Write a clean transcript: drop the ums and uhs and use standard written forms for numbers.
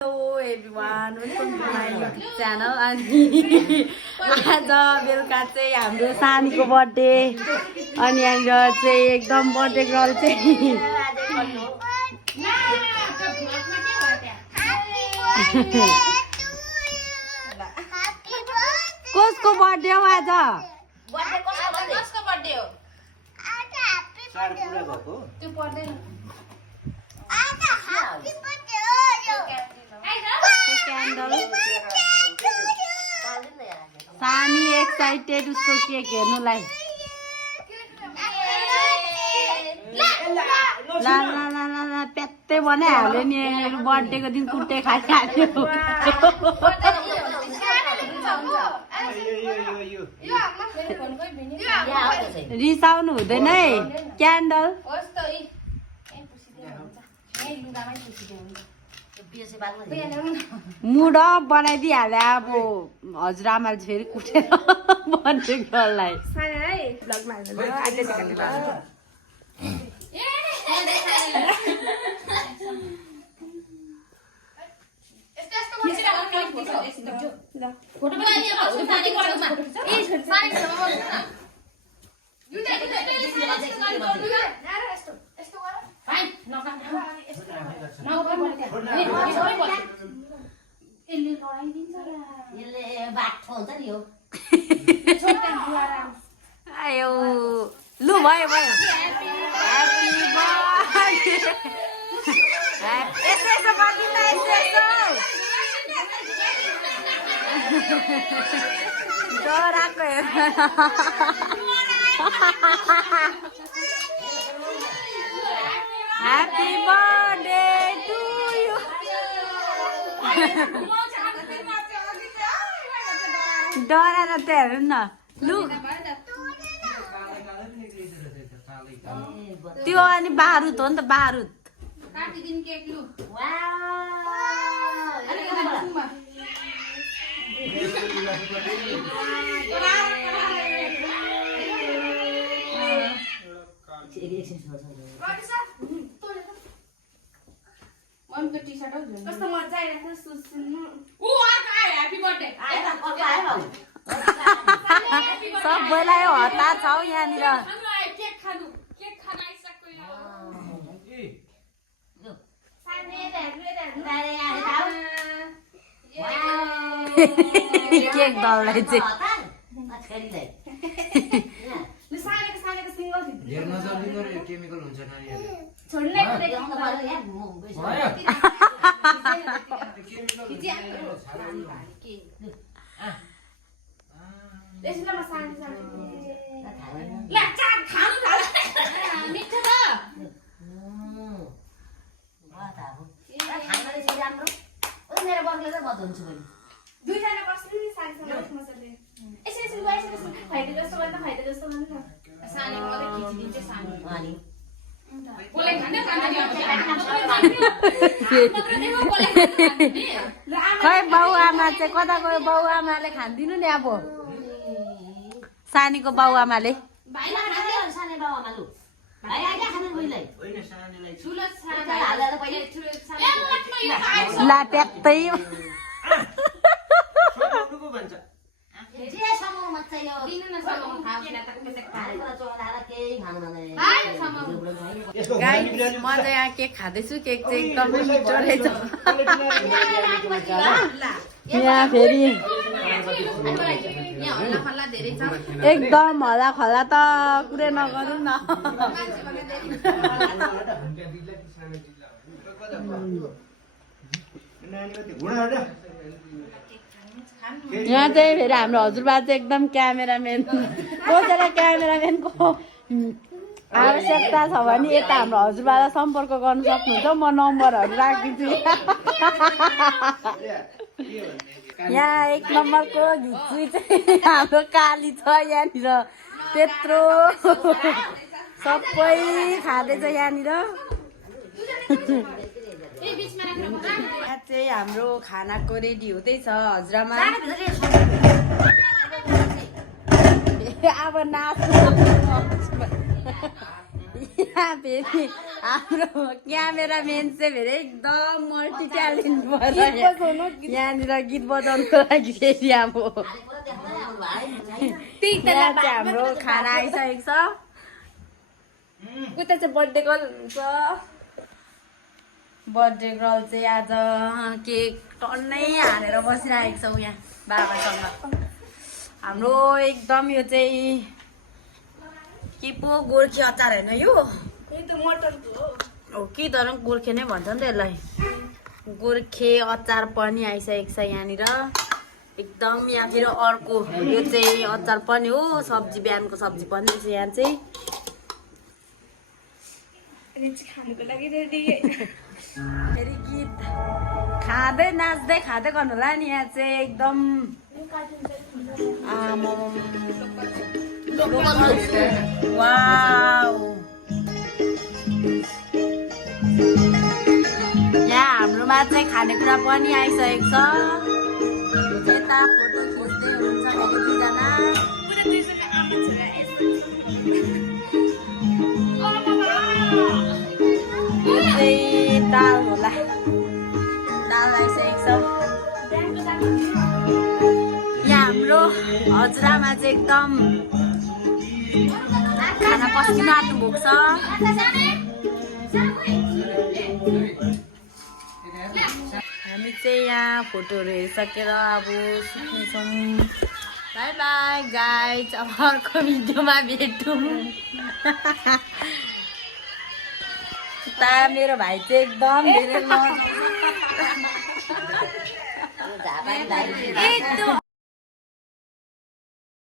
Hello everyone, welcome to my YouTube channel. अनि आज बेलुका चाहिँ हाम्रो सानीको बर्थडे अनि यहाँनिर चाहिँ एकदम बर्थडे गर्ल चाहिँ कसको बर्थडे हो आज? कसको बर्थडे हो? चाड पुरा भएको त्यो पर्दैन। क्यान्डल सानी एक्साइटेड उसको केक हेर्नुलाई। ला ला ला ला ला प्यात्तै बनाइहाल्यो नि बर्थडेको दिन कुट्टे खाइहाल्यो। रिसाउनु हुँदैन है क्यान्डल। मुड अफ बनाइदिइहाल्यो अब हजुरआमाले फेरि कुटेर बर्थडे गर्ललाई। आयो लु भयो भयो। Happy birthday. यसो यसो गरिदिनु न यसो यसो। डराएको ह्याप्पी बर्थडे टु यु। डराएर त हेर्नु न लु। त्यो अनि बारुद हो नि त बारुद। सबैलाई हतार छ हौ यहाँनिर। केक दललाई चाहिँ केमिकल हुन्छ खै बाउआमा चाहिँ कता गयो? बाउआमाले खान्दिनु नि अब सानीको बाउआमाले। ला ट्याक्कै म चाहिँ यहाँ केक खाँदैछु। केक चाहिँ एकदमै मिठो रहेछ। यहाँ फेरि एकदम हल्ला खल्ला त कुरै नगरौँ न। यहाँ चाहिँ फेरि हाम्रो हजुरबा चाहिँ एकदम क्यामेराम्यान खोजेर क्यामेराम्यानको आवश्यकता छ भने यता हाम्रो हजुरबालाई सम्पर्क गर्नु सक्नुहुन्छ। म नम्बरहरू राखिदिन्छु। यहाँ एक नम्बरको घिच्ची चाहिँ हाम्रो काली छ यहाँनिर। त्यत्रो सबै खाँदैछ यहाँनिर। यहाँ चाहिँ हाम्रो खानाको रेडी हुँदैछ हजुरआमा। अब नाच्नु यहाँ फेरि हाम्रो क्यामेराम्यान चाहिँ फेरि एकदम मल्टी ट्यालेन्ट भएर यहाँनिर गीत बजाउनुको लागि फेरि अब यहाँ चाहिँ हाम्रो खाना आइसकेको छ। उता चाहिँ बर्थडे गर्ल हुन्छ। बर्थडे गर्ल चाहिँ आज केक टन्नै हालेर बसिरहेको छौँ यहाँ बाबासँग। हाम्रो एकदम यो चाहिँ के पो गोर्खे अचार होइन यो हो कि तर गोर्खे नै भन्छ नि त यसलाई। गोर्खे अचार पनि आइसकेको छ यहाँनिर। एकदम यहाँ फेरि अर्को यो चाहिँ अचार पनि हो, सब्जी बिहानको सब्जी पनि रहेछ यहाँ चाहिँ। खानुको लागि रेडी। फेरि गीत खाँदै नाच्दै खाँदै गर्नु होला नि। यहाँ चाहिँ एकदम वाउ। यहाँ हाम्रोमा चाहिँ खानेकुरा पनि आइसकेको छ। यता फोटो खिच्दै हुनुहुन्छ फेरि दुईजना। यो चाहिँ दाल होला, दाल आइसकेको छ। यहाँ हाम्रो हजुरआमा चाहिँ एकदम खाना पस्किन आँट्नु भएको छ। हामी चाहिँ यहाँ फोटोहरू हेरिसकेर अब सुत्नेछौँ। बाई बाई गाइज, अब अर्को भिडियोमा भेटौँ। ता मेरो भाइ चाहिँ एकदम धेरै